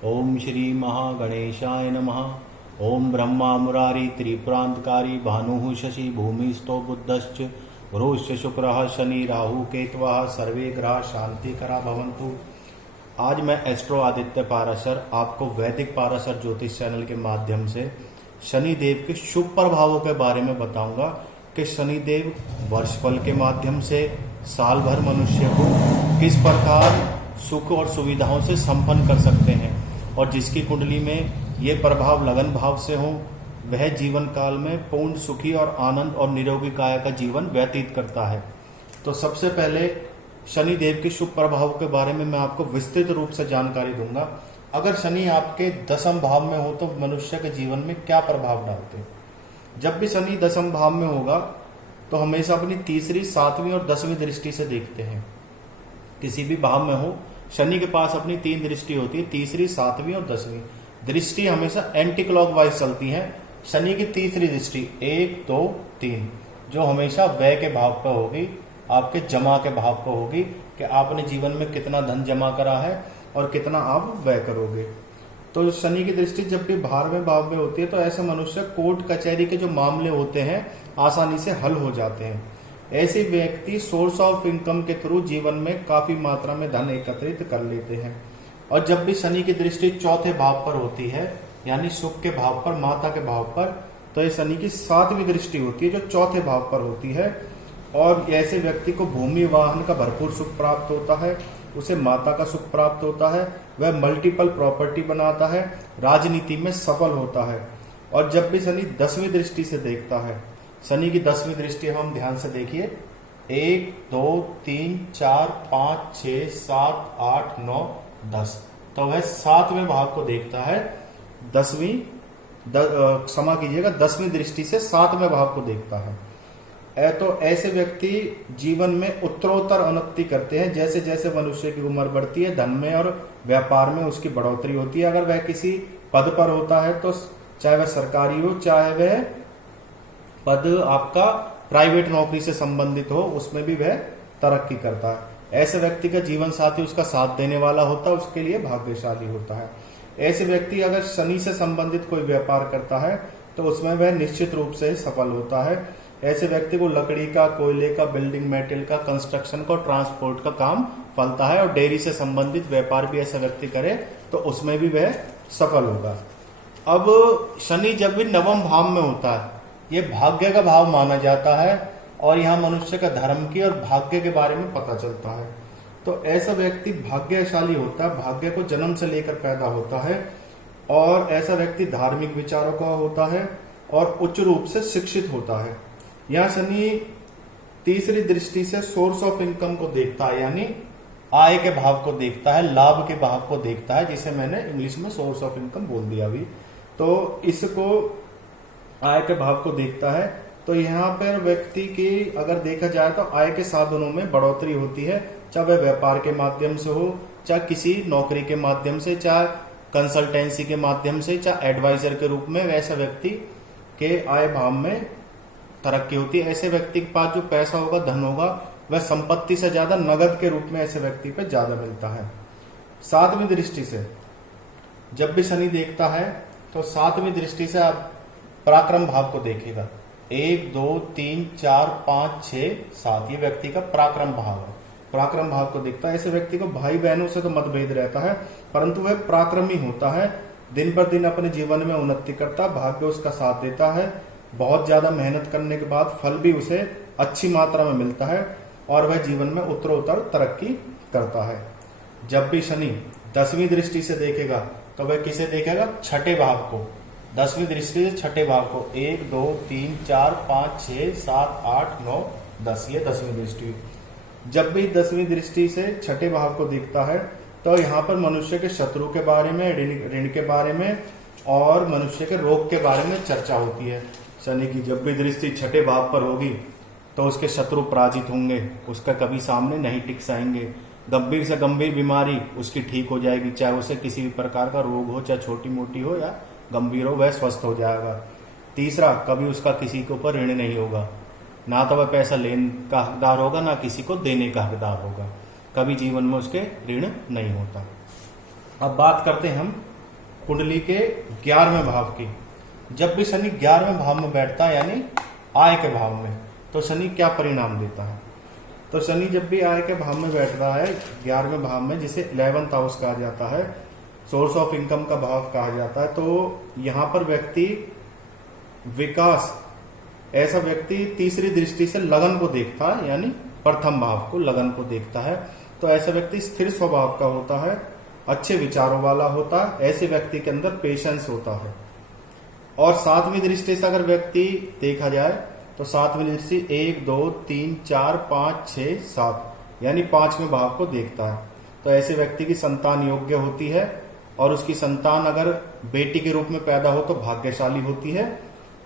ओम श्री महागणेशाय नमः। ओम ब्रह्मा मुरारी त्रिपुरांतकारी भानुः शशि भूमिस्थो बुद्धश्च गुरुश्च शुक्रः शनि राहु केतवः सर्वे ग्रह शांतिकरा भवन्तु। आज मैं एस्ट्रो आदित्य पाराशर आपको वैदिक पाराशर ज्योतिष चैनल के माध्यम से शनि देव के शुभ प्रभावों के बारे में बताऊंगा कि शनि देव वर्षफल के माध्यम से साल भर मनुष्य को किस प्रकार सुख और सुविधाओं से संपन्न कर सकते हैं, और जिसकी कुंडली में ये प्रभाव लगन भाव से हो वह जीवन काल में पूर्ण सुखी और आनंद और निरोगी काया का जीवन व्यतीत करता है। तो सबसे पहले शनि देव के शुभ प्रभाव के बारे में मैं आपको विस्तृत रूप से जानकारी दूंगा। अगर शनि आपके दसम भाव में हो तो मनुष्य के जीवन में क्या प्रभाव डालते हैं। जब भी शनि दसम भाव में होगा तो हमेशा अपनी तीसरी, सातवीं और 10वीं दृष्टि से देखते हैं। किसी भी भाव में हो शनि के पास अपनी 3 दृष्टि होती है, तीसरी, 7वीं और 10वीं दृष्टि हमेशा एंटी क्लॉकवाइज चलती है। शनि की तीसरी दृष्टि 1, 2, 3 जो हमेशा व्यय के भाव पर होगी, आपके जमा के भाव पर होगी कि आपने जीवन में कितना धन जमा करा है और कितना आप व्यय करोगे। तो शनि की दृष्टि जब भी 12वें भाव में होती है तो ऐसे मनुष्य कोर्ट कचहरी के जो मामले होते हैं आसानी से हल हो जाते हैं। ऐसे व्यक्ति सोर्स ऑफ इनकम के थ्रू जीवन में काफी मात्रा में धन एकत्रित कर लेते हैं। और जब भी शनि की दृष्टि चौथे भाव पर होती है यानी सुख के भाव पर, माता के भाव पर, तो ये शनि की 7वीं दृष्टि होती है जो चौथे भाव पर होती है। और ऐसे व्यक्ति को भूमि वाहन का भरपूर सुख प्राप्त होता है, उसे माता का सुख प्राप्त होता है, वह मल्टीपल प्रॉपर्टी बनाता है, राजनीति में सफल होता है। और जब भी शनि 10वीं दृष्टि से देखता है, शनि की 10वीं दृष्टि हम ध्यान से देखिए, 1, 2, 3, 4, 5, 6, 7, 8, 9, 10, तो वह 7वें भाव को देखता है। 10वीं क्षमा कीजिएगा 10वीं दृष्टि से 7वें भाव को देखता है। तो ऐसे व्यक्ति जीवन में उत्तरोत्तर उन्नति करते हैं। जैसे जैसे मनुष्य की उम्र बढ़ती है धन में और व्यापार में उसकी बढ़ोतरी होती है। अगर वह किसी पद पर होता है तो चाहे वह सरकारी हो, चाहे वह पद आपका प्राइवेट नौकरी से संबंधित हो, उसमें भी वह तरक्की करता है। ऐसे व्यक्ति का जीवन साथी उसका साथ देने वाला होता है, उसके लिए भाग्यशाली होता है। ऐसे व्यक्ति अगर शनि से संबंधित कोई व्यापार करता है तो उसमें वह निश्चित रूप से सफल होता है। ऐसे व्यक्ति को लकड़ी का, कोयले का, बिल्डिंग मेटेरियल का, कंस्ट्रक्शन का, ट्रांसपोर्ट का काम फलता है। और डेयरी से संबंधित व्यापार भी ऐसा व्यक्ति करे तो उसमें भी वह सफल होगा। अब शनि जब भी 9वें भाव में होता है, ये भाग्य का भाव माना जाता है और यहाँ मनुष्य का धर्म की और भाग्य के बारे में पता चलता है। तो ऐसा व्यक्ति भाग्यशाली होता है, भाग्य को जन्म से लेकर पैदा होता है। और ऐसा व्यक्ति धार्मिक विचारों का होता है और उच्च रूप से शिक्षित होता है। यहाँ शनि तीसरी दृष्टि से सोर्स ऑफ इनकम को देखता है, यानी आय के भाव को देखता है, लाभ के भाव को देखता है, जिसे मैंने इंग्लिश में सोर्स ऑफ इनकम बोल दिया अभी। तो इसको आय के भाव को देखता है। तो यहाँ पर व्यक्ति की अगर देखा जाए तो आय के साधनों में बढ़ोतरी होती है, चाहे वह व्यापार के माध्यम से हो, चाहे किसी नौकरी के माध्यम से, चाहे कंसल्टेंसी के माध्यम से, चाहे एडवाइजर के रूप में, वैसे व्यक्ति के आय भाव में तरक्की होती है। ऐसे व्यक्ति के पास जो पैसा होगा, धन होगा, वह संपत्ति से ज्यादा नगद के रूप में ऐसे व्यक्ति पे ज्यादा मिलता है। 7वीं दृष्टि से जब भी शनि देखता है तो 7वीं दृष्टि से आप पराक्रम भाव को देखेगा। 1, 2, 3, 4, 5, 6, 7 ये व्यक्ति का पराक्रम भाव है। पराक्रम भाव को देखता है। ऐसे व्यक्ति को भाई बहनों से तो मतभेद रहता है, परंतु वह पराक्रमी होता है, दिन पर दिन अपने जीवन में उन्नति करता, भाग्य उसका साथ देता है। बहुत ज्यादा मेहनत करने के बाद फल भी उसे अच्छी मात्रा में मिलता है और वह जीवन में उत्तरोत्तर तरक्की करता है। जब भी शनि 10वीं दृष्टि से देखेगा तो वह किसे देखेगा? छठे भाव को। 10वीं दृष्टि से छठे भाव को 1, 2, 3, 4, 5, 6, 7, 8, 9, 10 ये 10वीं दृष्टि। जब भी 10वीं दृष्टि से छठे भाव को देखता है तो यहाँ पर मनुष्य के शत्रु के बारे में, ऋण के बारे में और मनुष्य के रोग के बारे में चर्चा होती है। शनि की जब भी दृष्टि छठे भाव पर होगी तो उसके शत्रु पराजित होंगे, उसका कभी सामने नहीं टिक सकेंगे। गंभीर से गंभीर बीमारी उसकी ठीक हो जाएगी, चाहे उसे किसी भी प्रकार का रोग हो, चाहे छोटी मोटी हो या गंभीर हो, वह स्वस्थ हो जाएगा। तीसरा, कभी उसका किसी के ऊपर ऋण नहीं होगा, ना तो वह पैसा लेने का हकदार होगा, ना किसी को देने का हकदार होगा। कभी जीवन में उसके ऋण नहीं होता। अब बात करते हैं हम कुंडली के 11वें भाव की। जब भी शनि 11वें भाव में बैठता है यानी आय के भाव में, तो शनि क्या परिणाम देता है? तो शनि जब भी आय के भाव में बैठ रहा है 11वें भाव में, जिसे 11th हाउस कहा जाता है, सोर्स ऑफ इनकम का भाव कहा जाता है, तो यहां पर व्यक्ति विकास, ऐसा व्यक्ति तीसरी दृष्टि से लगन को देखता है, यानी प्रथम भाव को, लगन को देखता है। तो ऐसा व्यक्ति स्थिर स्वभाव का होता है, अच्छे विचारों वाला होता है, ऐसे व्यक्ति के अंदर पेशेंस होता है। और 7वीं दृष्टि से अगर व्यक्ति देखा जाए तो 7वीं दृष्टि 1 2 3 4 5 6 7 यानी 5वें भाव को देखता है। तो ऐसे व्यक्ति की संतान योग्य होती है, और उसकी संतान अगर बेटी के रूप में पैदा हो तो भाग्यशाली होती है।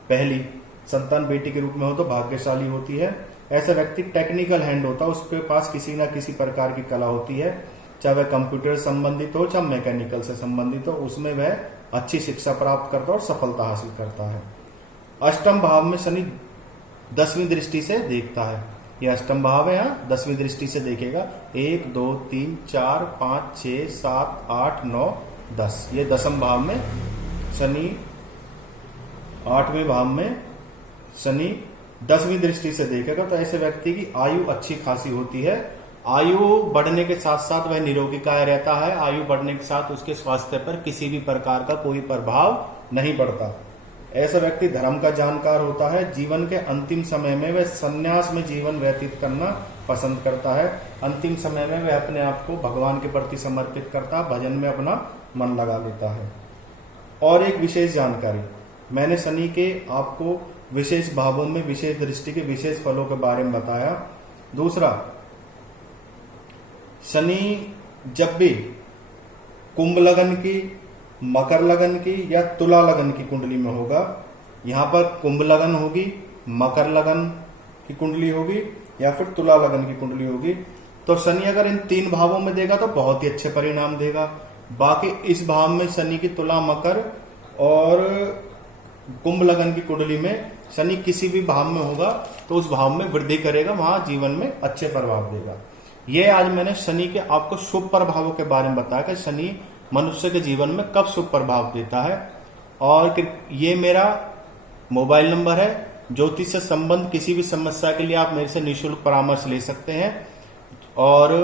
पहली संतान बेटी के रूप में हो तो भाग्यशाली होती है। ऐसा व्यक्ति टेक्निकल हैंड होता है, उसके पास किसी ना किसी प्रकार की कला होती है, चाहे वह कंप्यूटर संबंधित हो चाहे मैकेनिकल से संबंधित हो, उसमें वह अच्छी शिक्षा प्राप्त करता है और सफलता हासिल करता है। अष्टम भाव में शनि 10वीं दृष्टि से देखता है, ये अष्टम भाव है, यहाँ 10वीं दृष्टि से देखेगा। 1 2 3 4 5 6 7 8 9 10, ये 10म भाव में शनि, 8वें भाव में शनि 10वीं दृष्टि से देखेगा। तो ऐसे व्यक्ति की आयु अच्छी खासी होती है। आयु बढ़ने के साथ साथ वह निरोगी काय रहता है। आयु बढ़ने के साथ उसके स्वास्थ्य पर किसी भी प्रकार का कोई प्रभाव नहीं पड़ता। ऐसा व्यक्ति धर्म का जानकार होता है। जीवन के अंतिम समय में वह संन्यास में जीवन व्यतीत करना पसंद करता है। अंतिम समय में वह अपने आप को भगवान के प्रति समर्पित करता है, भजन में अपना मन लगा लेता है। और एक विशेष जानकारी, मैंने शनि के आपको विशेष भावों में विशेष दृष्टि के विशेष फलों के बारे में बताया। दूसरा, शनि जब भी कुंभ लगन की, मकर लगन की या तुला लगन की कुंडली में होगा, यहां पर कुंभ लगन होगी, मकर लगन की कुंडली होगी या फिर तुला लगन की कुंडली होगी, तो शनि अगर इन 3 भावों में देगा तो बहुत ही अच्छे परिणाम देगा। बाकी इस भाव में शनि की तुला, मकर और कुंभ लगन की कुंडली में शनि किसी भी भाव में होगा तो उस भाव में वृद्धि करेगा, वहां जीवन में अच्छे प्रभाव देगा। ये आज मैंने शनि के आपको शुभ प्रभावों के बारे में बताया कि शनि मनुष्य के जीवन में कब शुभ प्रभाव देता है। और ये मेरा मोबाइल नंबर है। ज्योतिष से संबंध किसी भी समस्या के लिए आप मेरे से निःशुल्क परामर्श ले सकते हैं। और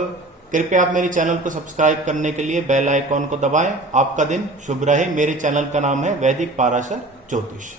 कृपया आप मेरे चैनल को सब्सक्राइब करने के लिए बेल आइकॉन को दबाएं। आपका दिन शुभ रहे। मेरे चैनल का नाम है वैदिक पाराशर ज्योतिष।